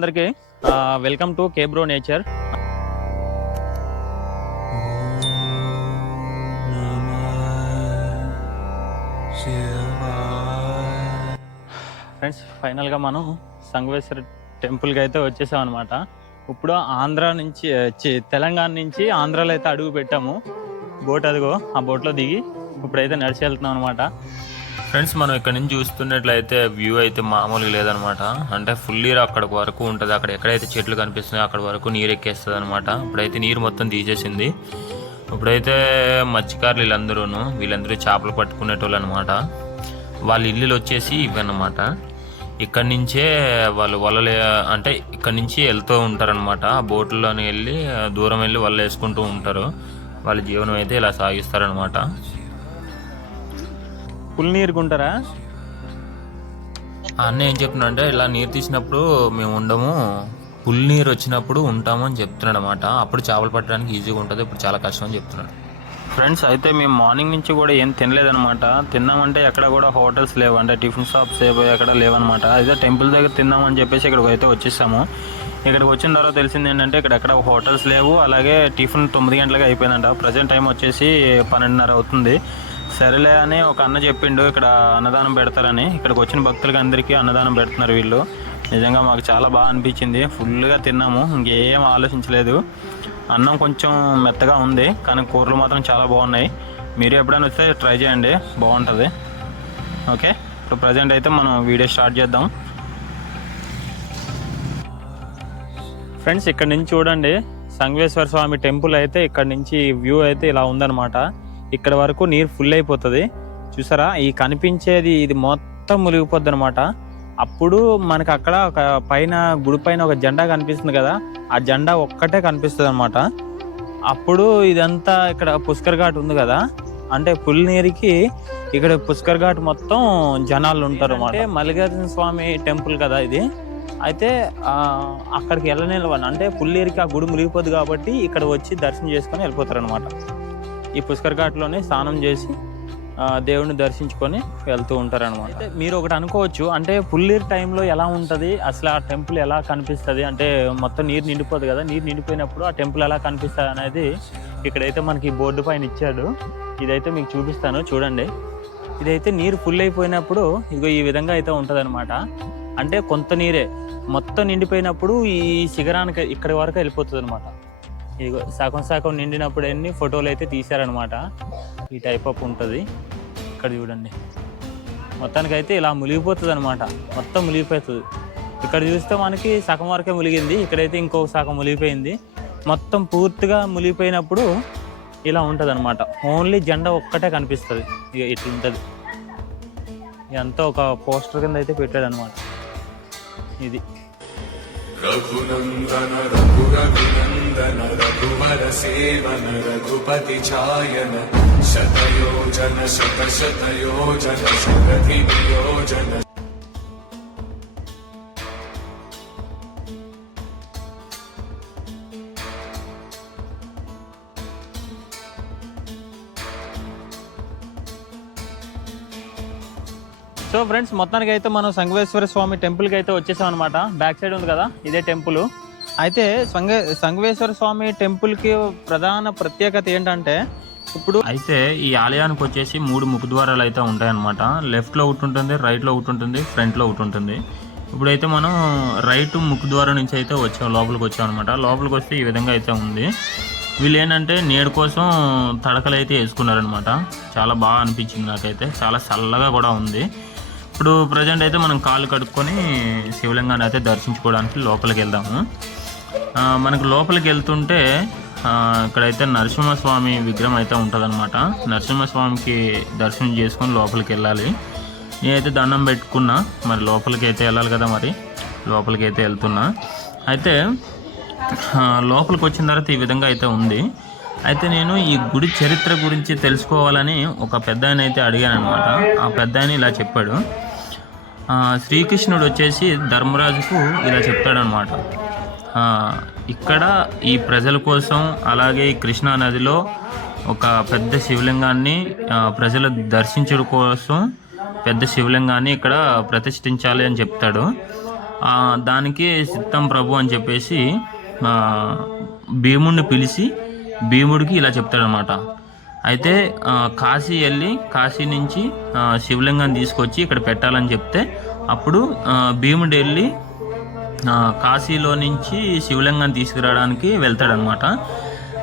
అందరికీ welcome to కేబ్రో nature friends ఫైనల్గా మనం సంగవేశ్వర టెంపుల్కి అయితే వచ్చేసాం అనమాట ఇప్పుడు ఆంధ్ర నుంచి తెలంగాణ నుంచి ఆంధ్రాలో అయితే అడుగు పెట్టాము. బోట్ అదిగో ఆ బోట్లో దిగి ఇప్పుడైతే నడిచి వెళ్తున్నాం అనమాట ఫ్రెండ్స్ మనం ఇక్కడ నుంచి చూస్తున్నట్లయితే వ్యూ అయితే మామూలుగా లేదనమాట. అంటే ఫుల్ నీరు అక్కడ వరకు ఉంటుంది. అక్కడ ఎక్కడైతే చెట్లు కనిపిస్తున్నాయో అక్కడ వరకు నీరు ఎక్కేస్తుంది అనమాట ఇప్పుడైతే నీరు మొత్తం తీసేసింది. ఇప్పుడైతే మత్స్యకారులు వీళ్ళందరూ వీళ్ళందరూ చేపలు పట్టుకునేటోళ్ళు అనమాట వాళ్ళ ఇల్లులు వచ్చేసి ఇవన్నమాట ఇక్కడి నుంచే వాళ్ళు వలలు అంటే ఇక్కడి నుంచి వెళ్తూ ఉంటారనమాట. ఆ బోట్లోని వెళ్ళి దూరం వెళ్ళి వలలు వేసుకుంటూ ఉంటారు. వాళ్ళ జీవనం అయితే ఇలా సాగిస్తారనమాట. ఫుల్ నీరుకుంటారా ఆ అన్న ఏం చెప్తున్నా అంటే ఇలా నీరు తీసినప్పుడు మేము ఉండము పుల్ నీరు వచ్చినప్పుడు ఉంటాము అని చెప్తున్నాడు అనమాట అప్పుడు చేపలు పట్టడానికి ఈజీగా ఉంటుంది ఇప్పుడు చాలా కష్టం అని చెప్తున్నాడు. ఫ్రెండ్స్ అయితే మేము మార్నింగ్ నుంచి కూడా ఏం తినలేదనమాట తిన్నామంటే ఎక్కడ కూడా హోటల్స్ లేవు అంటే టిఫిన్ షాప్స్ ఏవో ఎక్కడ లేవన్నమాట. అయితే టెంపుల్ దగ్గర తిందామని చెప్పేసి ఇక్కడికి అయితే వచ్చేసాము. ఇక్కడికి వచ్చిన తర్వాత తెలిసింది ఏంటంటే ఇక్కడ ఎక్కడ హోటల్స్ లేవు అలాగే టిఫిన్ తొమ్మిది గంటలకు అయిపోయిందంట. ప్రజెంట్ టైం వచ్చేసి పన్నెండున్నర అవుతుంది. సరేలే అని ఒక అన్న చెప్పిండు ఇక్కడ అన్నదానం పెడతారని. ఇక్కడికి వచ్చిన భక్తులకి అందరికీ అన్నదానం పెడుతున్నారు వీళ్ళు. నిజంగా మాకు చాలా బాగా అనిపించింది. ఫుల్గా తిన్నాము ఇంకేం ఆలోచించలేదు. అన్నం కొంచెం మెత్తగా ఉంది కానీ కూరలు మాత్రం చాలా బాగున్నాయి. మీరు ఎప్పుడైనా వస్తే ట్రై చేయండి బాగుంటుంది. ఓకే? ఇప్పుడు ప్రజెంట్ అయితే మనం వీడియో స్టార్ట్ చేద్దాం. ఫ్రెండ్స్ ఇక్కడ నుంచి చూడండి సంగవేశ్వర స్వామి టెంపుల్ అయితే ఇక్కడ నుంచి వ్యూ అయితే ఇలా ఉందన్నమాట. ఇక్కడ వరకు నీరు ఫుల్ అయిపోతుంది. చూసారా? ఈ కనిపించేది ఇది మొత్తం మునిగిపోద్ది అనమాట అప్పుడు మనకు అక్కడ ఒక పైన గుడి పైన ఒక జెండా కనిపిస్తుంది కదా? ఆ జెండా ఒక్కటే కనిపిస్తుంది అనమాట అప్పుడు ఇదంతా ఇక్కడ పుష్కర్ ఘాట్ ఉంది కదా? అంటే ఫుల్ నీరుకి ఇక్కడ పుష్కర్ ఘాట్ మొత్తం జనాలు ఉంటారు అంటే మల్లికార్జున స్వామి టెంపుల్ కదా ఇది? అయితే అక్కడికి వెళ్ళనివ్వను అంటే పుల్లేరికి ఆ గుడి మురిగిపోద్ది కాబట్టి ఇక్కడ వచ్చి దర్శనం చేసుకొని వెళ్ళిపోతారు అనమాట ఈ పుష్కర్ ఘాట్లోనే స్నానం చేసి దేవుడిని దర్శించుకొని వెళ్తూ ఉంటారనమాట మీరు ఒకటి అనుకోవచ్చు అంటే ఫుల్ టైంలో ఎలా ఉంటుంది? అసలు ఆ టెంపుల్ ఎలా కనిపిస్తుంది? అంటే మొత్తం నీరు నిండిపోదు కదా నీరు నిండిపోయినప్పుడు ఆ టెంపుల్ ఎలా కనిపిస్తుంది అనేది ఇక్కడైతే మనకి బోర్డు పైన ఇచ్చాడు. ఇదైతే మీకు చూపిస్తాను చూడండి. ఇదైతే నీరు ఫుల్ అయిపోయినప్పుడు ఇదిగో ఈ విధంగా అయితే ఉంటుంది అంటే కొంత నీరే మొత్తం నిండిపోయినప్పుడు ఈ శిఖరానికి ఇక్కడి వరకు వెళ్ళిపోతుంది అనమాట ఇదిగో సగం సగం నిండినప్పుడు అన్ని ఫోటోలు అయితే తీశారనమాట ఈ టైప్ అప్ ఉంటుంది. ఇక్కడ చూడండి. మొత్తానికి అయితే ఇలా మునిగిపోతుంది అనమాట మొత్తం మునిగిపోతుంది ఇక్కడ చూస్తే మనకి సగం వరకే ములిగింది. ఇక్కడైతే ఇంకో సగం మునిగిపోయింది మొత్తం పూర్తిగా మునిగిపోయినప్పుడు ఇలా ఉంటుంది అనమాట ఓన్లీ జెండా ఒక్కటే కనిపిస్తుంది. ఇక ఇట్లా ఉంటుంది ఇదంతా ఒక పోస్టర్ కింద అయితే పెట్టాడు అనమాట ఇది. रघुनन्दन रघुरघुनन्दन रघुवर सेवन रघुपति चायन शतयोजन शतशतयोजन शतधियोजन సో ఫ్రెండ్స్ మొత్తానికి అయితే మనం సంగవేశ్వర స్వామి టెంపుల్కి అయితే వచ్చేసాం అనమాట బ్యాక్ సైడ్ ఉంది కదా ఇదే టెంపుల్ అయితే సంగ సంగవేశ్వర స్వామి టెంపుల్కి ప్రధాన ప్రత్యేకత ఏంటంటే ఇప్పుడు అయితే ఈ ఆలయానికి వచ్చేసి మూడు ముఖద్వారాలు అయితే ఉంటాయన్నమాట లెఫ్ట్లో ఒకటి ఉంటుంది రైట్లో ఒకటి ఉంటుంది ఫ్రంట్లో ఒకటి ఉంటుంది. ఇప్పుడైతే మనం రైట్ ముఖద్వారం నుంచి అయితే వచ్చాం లోపలికి వచ్చాం అనమాట లోపలికి వస్తే ఈ విధంగా అయితే ఉంది. వీళ్ళు ఏంటంటే నేడు కోసం తడకలు అయితే వేసుకున్నారనమాట చాలా బాగా అనిపించింది నాకైతే. చాలా చల్లగా కూడా ఉంది. ఇప్పుడు ప్రజెంట్ అయితే మనం కాళ్ళు కడుక్కొని శివలింగాన్ని అయితే దర్శించుకోవడానికి లోపలికి వెళ్దాము మనకు లోపలికి వెళ్తుంటే ఇక్కడైతే నరసింహస్వామి విగ్రహం అయితే ఉంటుందన్నమాట. నరసింహస్వామికి దర్శనం చేసుకొని లోపలికి వెళ్ళాలి నేనైతే దండం పెట్టుకున్నా మరి లోపలికి అయితే వెళ్ళాలి కదా మరి. లోపలికి అయితే వెళ్తున్నా. అయితే లోపలికి వచ్చిన తర్వాత ఈ విధంగా అయితే ఉంది. అయితే నేను ఈ గుడి చరిత్ర గురించి తెలుసుకోవాలని ఒక పెద్ద ఆయన అయితే అడిగాను అనమాట ఆ పెద్ద ఆయన ఇలా చెప్పాడు. శ్రీకృష్ణుడు వచ్చేసి ధర్మరాజుకు ఇలా చెప్తాడనమాట ఇక్కడ ఈ ప్రజల కోసం అలాగే ఈ కృష్ణా నదిలో ఒక పెద్ద శివలింగాన్ని ప్రజలు దర్శించడం కోసం పెద్ద శివలింగాన్ని ఇక్కడ ప్రతిష్ఠించాలి అని చెప్తాడు. దానికి సిద్ధం ప్రభు అని చెప్పేసి భీముడిని పిలిచి భీముడికి ఇలా చెప్తాడనమాట అయితే కాశీ వెళ్ళి కాశీ నుంచి శివలింగం తీసుకొచ్చి ఇక్కడ పెట్టాలని చెప్తే అప్పుడు భీముడు వెళ్ళి కాశీలో నుంచి శివలింగం తీసుకురావడానికి వెళ్తాడనమాట.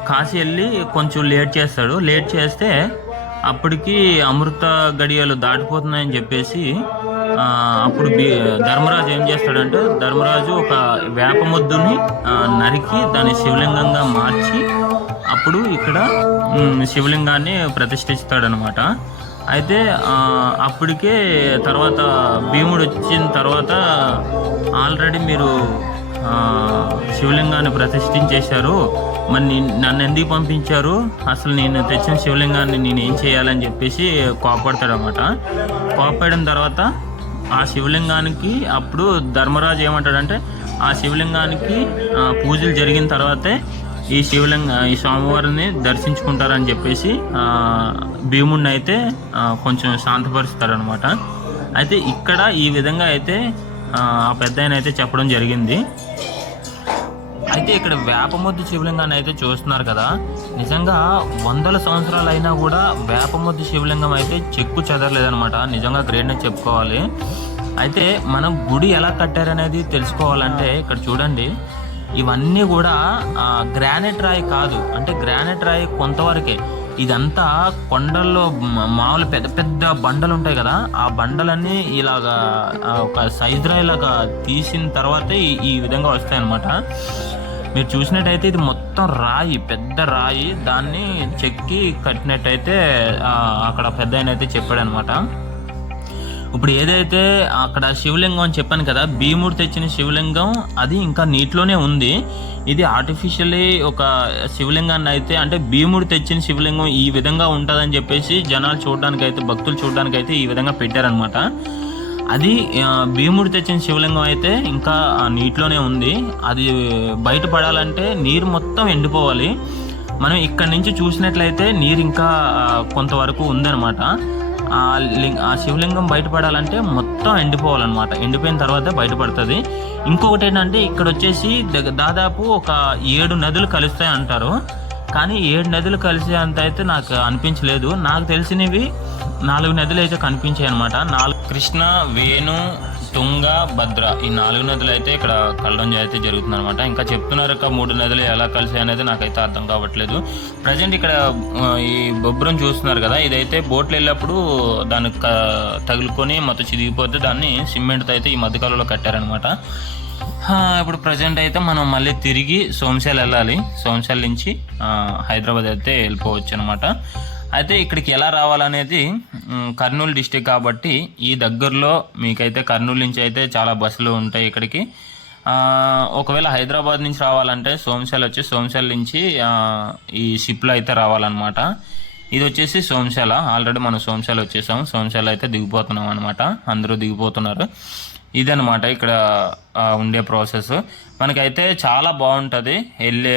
కాశీ వెళ్ళి కొంచెం లేట్ చేస్తాడు. లేట్ చేస్తే అప్పటికి అమృత గడియలు దాటిపోతున్నాయని చెప్పేసి అప్పుడు ధర్మరాజు ఏం చేస్తాడంటే ధర్మరాజు ఒక వేప ముద్దుని నరికి దాన్ని శివలింగంగా మార్చి అప్పుడు ఇక్కడ శివలింగాన్ని ప్రతిష్ఠిస్తాడనమాట. అయితే అప్పటికే తర్వాత భీముడు వచ్చిన తర్వాత ఆల్రెడీ మీరు శివలింగాన్ని ప్రతిష్ఠించేశారు. మరి నన్ను ఎందుకు పంపించారు? అసలు నేను తెచ్చిన శివలింగాన్ని నేను ఏం చేయాలని చెప్పేసి కోపడతాడనమాట. కోపడిన తర్వాత ఆ శివలింగానికి అప్పుడు ధర్మరాజు ఏమంటాడంటే ఆ శివలింగానికి పూజలు జరిగిన తర్వాతే ఈ శివలింగ ఈ స్వామివారిని దర్శించుకుంటారని చెప్పేసి ఆ, భీముడిని అయితే కొంచెం శాంతపరుస్తారనమాట అయితే ఇక్కడ ఈ విధంగా అయితే ఆ పెద్ద ఆయన అయితే చెప్పడం జరిగింది. అయితే ఇక్కడ వేపముద్దు శివలింగాన్ని అయితే చూస్తున్నారు కదా. నిజంగా వందల సంవత్సరాలు అయినా కూడా వేపముద్దు శివలింగం అయితే చెక్కు చెదరలేదనమాట నిజంగా గ్రేట్నెస్ చెప్పుకోవాలి. అయితే మనం గుడి ఎలా కట్టారనేది తెలుసుకోవాలంటే ఇక్కడ చూడండి. ఇవన్నీ కూడా గ్రానైట్ రాయి కాదు. అంటే గ్రానైట్ రాయి కొంతవరకే. ఇదంతా కొండల్లో మామూలు పెద్ద పెద్ద బండలు ఉంటాయి కదా ఆ బండలన్నీ ఇలాగా ఒక సైజ్ తీసిన తర్వాతే ఈ- విధంగా వస్తాయి అన్నమాట మీరు చూసినట్టయితే ఇది మొత్తం రాయి పెద్ద రాయి. దాన్ని చెక్కి కట్టినట్టయితే అక్కడ పెద్ద ఆయన అయితే చెప్పాడనమాట ఇప్పుడు ఏదైతే అక్కడ శివలింగం అని చెప్పాను కదా భీముడు తెచ్చిన శివలింగం అది ఇంకా నీటిలోనే ఉంది. ఇది ఆర్టిఫిషియలీ ఒక శివలింగాన్ని అయితే అంటే భీముడు తెచ్చిన శివలింగం ఈ విధంగా ఉంటుందని చెప్పేసి జనాలు చూడడానికి అయితే భక్తులు చూడడానికి అయితే ఈ విధంగా పెట్టారనమాట అది భీముడు తెచ్చిన శివలింగం అయితే ఇంకా నీటిలోనే ఉంది. అది బయటపడాలంటే నీరు మొత్తం ఎండిపోవాలి. మనం ఇక్కడ నుంచి చూసినట్లయితే నీరు ఇంకా కొంతవరకు ఉందన్నమాట. ఆ లింగ ఆ శివలింగం బయటపడాలంటే మొత్తం ఎండిపోవాలన్నమాట. ఎండిపోయిన తర్వాత బయటపడుతుంది. ఇంకొకటి ఏంటంటే ఇక్కడ వచ్చేసి దాదాపు ఒక ఏడు నదులు కలుస్తాయి అంటారు. కానీ ఏడు నదులు కలిసే అంత అయితే నాకు అనిపించలేదు. నాకు తెలిసినవి నాలుగు నదులు అయితే కనిపించాయి అనమాట నాలుగు కృష్ణ వేణు తుంగ భద్ర ఈ నాలుగు నదులు అయితే ఇక్కడ కళ్ళం అయితే జరుగుతుంది అనమాట ఇంకా చెప్తున్నారు ఇక మూడు నదులు ఎలా కలిసాయి అనేది నాకైతే అర్థం కావట్లేదు. ప్రజెంట్ ఇక్కడ ఈ బొబ్బరం చూస్తున్నారు కదా ఇదైతే బోట్లు వెళ్ళినప్పుడు దానికి క- తగులుకొని మొత్తం చిదిగిపోతే దాన్ని సిమెంట్తో అయితే ఈ మధ్యకాలంలో కట్టారనమాట ఇప్పుడు ప్రజెంట్ అయితే మనం మళ్ళీ తిరిగి సోమశాల వెళ్ళాలి. సోమశాల నుంచి హైదరాబాద్ అయితే వెళ్ళిపోవచ్చు అనమాట అయితే ఇక్కడికి ఎలా రావాలనేది కర్నూలు డిస్టిక్ కాబట్టి ఈ దగ్గరలో మీకైతే కర్నూలు నుంచి అయితే చాలా బస్సులు ఉంటాయి ఇక్కడికి. ఒకవేళ హైదరాబాద్ నుంచి రావాలంటే సోమశాల వచ్చి సోమశాల నుంచి ఈ షిప్లో అయితే రావాలన్నమాట. ఇది వచ్చేసి సోమశాల. ఆల్రెడీ మనం సోమశాల వచ్చేసాం. సోమశాల అయితే దిగిపోతున్నాం అనమాట అందరూ దిగిపోతున్నారు. ఇదనమాట ఇక్కడ ఉండే ప్రాసెస్. మనకైతే చాలా బాగుంటుంది. వెళ్ళే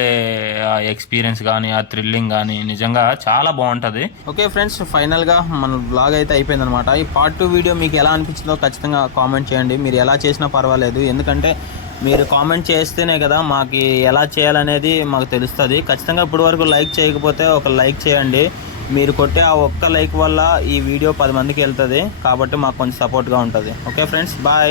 ఎక్స్పీరియన్స్ కానీ ఆ థ్రిల్లింగ్ కానీ నిజంగా చాలా బాగుంటుంది. ఓకే ఫ్రెండ్స్ ఫైనల్గా మన బ్లాగ్ అయితే అయిపోయిందనమాట ఈ పార్ట్ టూ వీడియో మీకు ఎలా అనిపించిందో ఖచ్చితంగా కామెంట్ చేయండి. మీరు ఎలా చేసినా పర్వాలేదు. ఎందుకంటే మీరు కామెంట్ చేస్తేనే కదా మాకు ఎలా చేయాలనేది మాకు తెలుస్తుంది. ఖచ్చితంగా ఇప్పటి వరకు లైక్ చేయకపోతే ఒక లైక్ చేయండి. మీరు కొట్టే ఆ ఒక్క లైక్ వల్ల ఈ వీడియో పది మందికి వెళ్తుంది. కాబట్టి మాకు కొంచెం సపోర్ట్గా ఉంటుంది. Okay friends bye